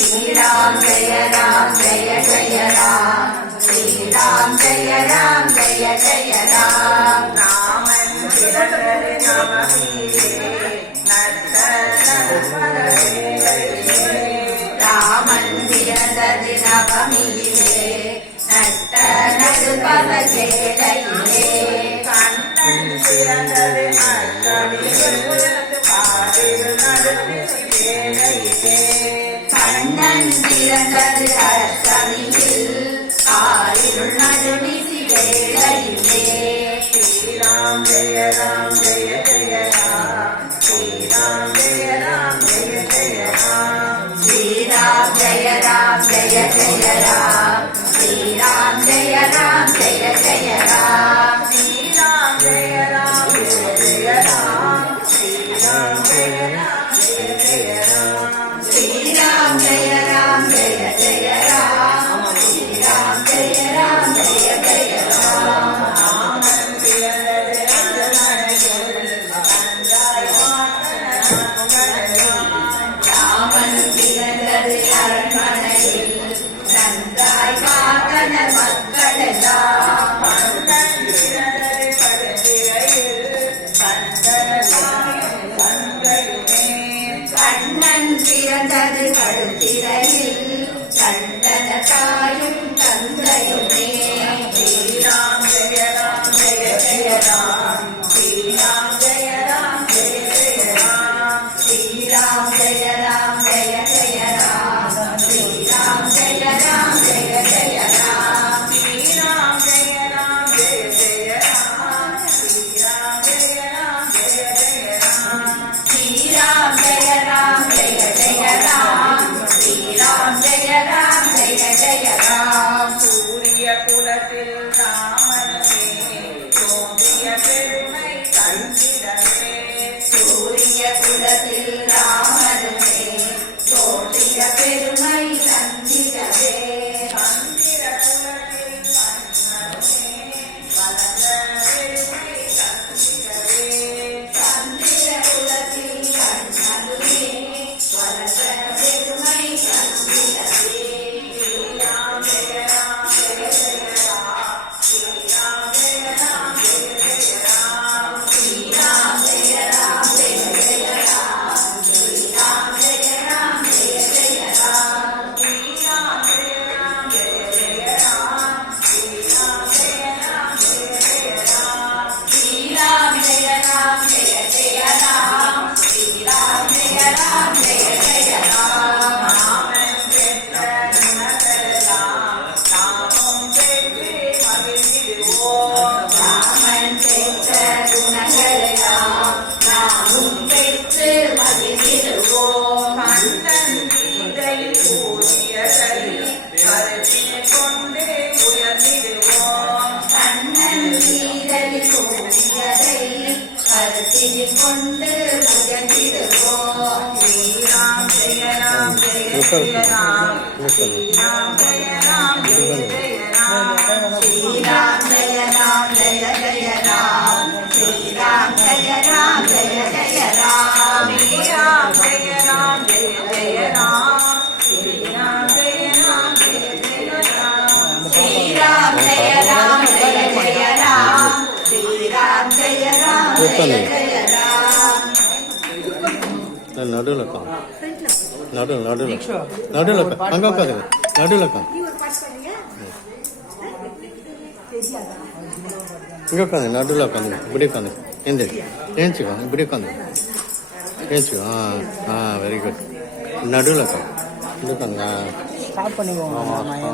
श्रीराम जय जय राम श्रीराम जय जय राम रामन பிறந்தது நவமியிலே ராமன் பிறந்தது நவமியிலே நட்ட நடுபகல் வேளையிலே கண்ணன் பிறந்தது கண்ணன் பிறந்தது அஷ்டமியில் காரிருள் நடுநிசி வேளையிலே ஸ்ரீராம் ஜெய ராம் ஜெய ஜெய ராம் ஸ்ரீராம் ஜெய ராம் ஜெய ஜெய ராம் ஸ்ரீராம் ஜெய ராம் ஜெய ஜெய ராம் ஸ்ரீராம் ஜெய ராம் ஜெய ஜெய ராம் ஸ்ரீராம் ஜெய ராம் ஜெய ஜெய ராம் ஸ்ரீராம் ஜெய ராம் ஜெய ஜெய ராம் ஸ்ரீராம் ஜெய ராம் ஜெய ஜெய ராம் ஸ்ரீராம் ஜெய ராம் ஜெய ஜெய ராம் ராமன் பிறந்தது அரண்மனையில் நன்றாய் காத்தன மக்களெல்லாம் கண்ணன் பிறந்தது கடுத்திரையில் கண்டன தாயும் தந்தையுமே ஸ்ரீராம் ஜெய ராம் ஜெய ஜெய ராம் ஸ்ரீராம் ஜெய ராம் ஜெய ஜெய ராம் ஸ்ரீராம் ஜெய ராம் ஜெய ஜெய ராம் ஸ்ரீராம் ஜெய ராம் ஜெய ஜெய ராம் ஸ்ரீராம் ஜெய ராம் ஜெய ஜெய ராம் ஸ்ரீராம் ஜெய ராம் ஜெய ஜெய ராம் ஸ்ரீராம் ஜெய ராம் ஜெய ஜெய ராம் ஸ்ரீராம் ஜெய ராம் ஜெய ஜெய ராம் சூரிய குலத்தில் ராமனே தோன்றிய பெருமை கண்டிடவே சூரிய குலத்தில் ராமனே தோன்றிய பெருமை கண்டிடவே மந்திர குலத்தில் மன்னனே வளர்ந்த பெருமை கண்டிடவே மந்திர குலத்தில் மன்னனே வளர்ந்த பெருமை கண்டிடவே ஸ்ரீராம் ஜெய ராம் ஜெய ஜெய ராம் ஸ்ரீராம் ஜெய ராம் ஜெய ஜெய ராம் ஸ்ரீராம் ஜெய ராம் ஜெய ஜெய ராம் ஸ்ரீராம் ஜெய ராம் ஜெய ஜெய ராம் ஸ்ரீராம் ஜெய ராம் ஜெய ஜெய ராம் ஸ்ரீராம் ஜெய ராம் ஜெய ஜெய ராம் ஸ்ரீராம் ஜெய ராம் ஜெய ஜெய ராம் ஸ்ரீராம் ஜெய ராம் ஜெய ஜெய ராம் ராமன் பெற்ற குணங்களெல்லாம் நாமும் பெற்று மகிழ்ந்திடுவோம் ராமன் பெற்ற குணங்களெல்லாம் நாமும் பெற்று மகிழ்ந்திடுவோம் கண்ணன் கீதையில் கூறியதை கருத்தில் கொண்டு உயர்ந்திடுவோம் கண்ணன் கீதையில் கூறியதை கருத்தில் கொண்டு உயர்ந்திடுவோம் ஸ்ரீராம் ஜெய ராம் ஜெய ஜெய ராம் ஸ்ரீராம் ஜெய ராம் ஜெய ஜெய ராம் ஸ்ரீராம் ஜெய ராம் ஜெய ஜெய ராம் ஸ்ரீராம் ஜெய ராம் ஜெய ஜெய ராம் ஸ்ரீராம் ஜெய ராம் ஜெய ஜெய ராம் ஸ்ரீராம் ஜெய ராம் ஜெய ஜெய ராம் ஸ்ரீராம் ஜெய ராம் ஜெய ஜெய ராம் ஸ்ரீராம் ஜெய ராம் ஜெய ஜெய ராம் நடுவில் நடுவில் நடுவில் நடுவில் அங்கே உட்காந்துங்க நடுவில் உட்காந்து இங்கே உட்காந்து நடுவில் உட்காந்துங்க இப்படி உட்காந்து ஏஞ்சிக்கோ இப்படி உட்காந்து ஏஞ்சிக்கோ வெரி குட் நடுவில் உட்காந்து இப்படி உட்காந்துங்க ஸ்டாப் பண்ணிக்கோங்க.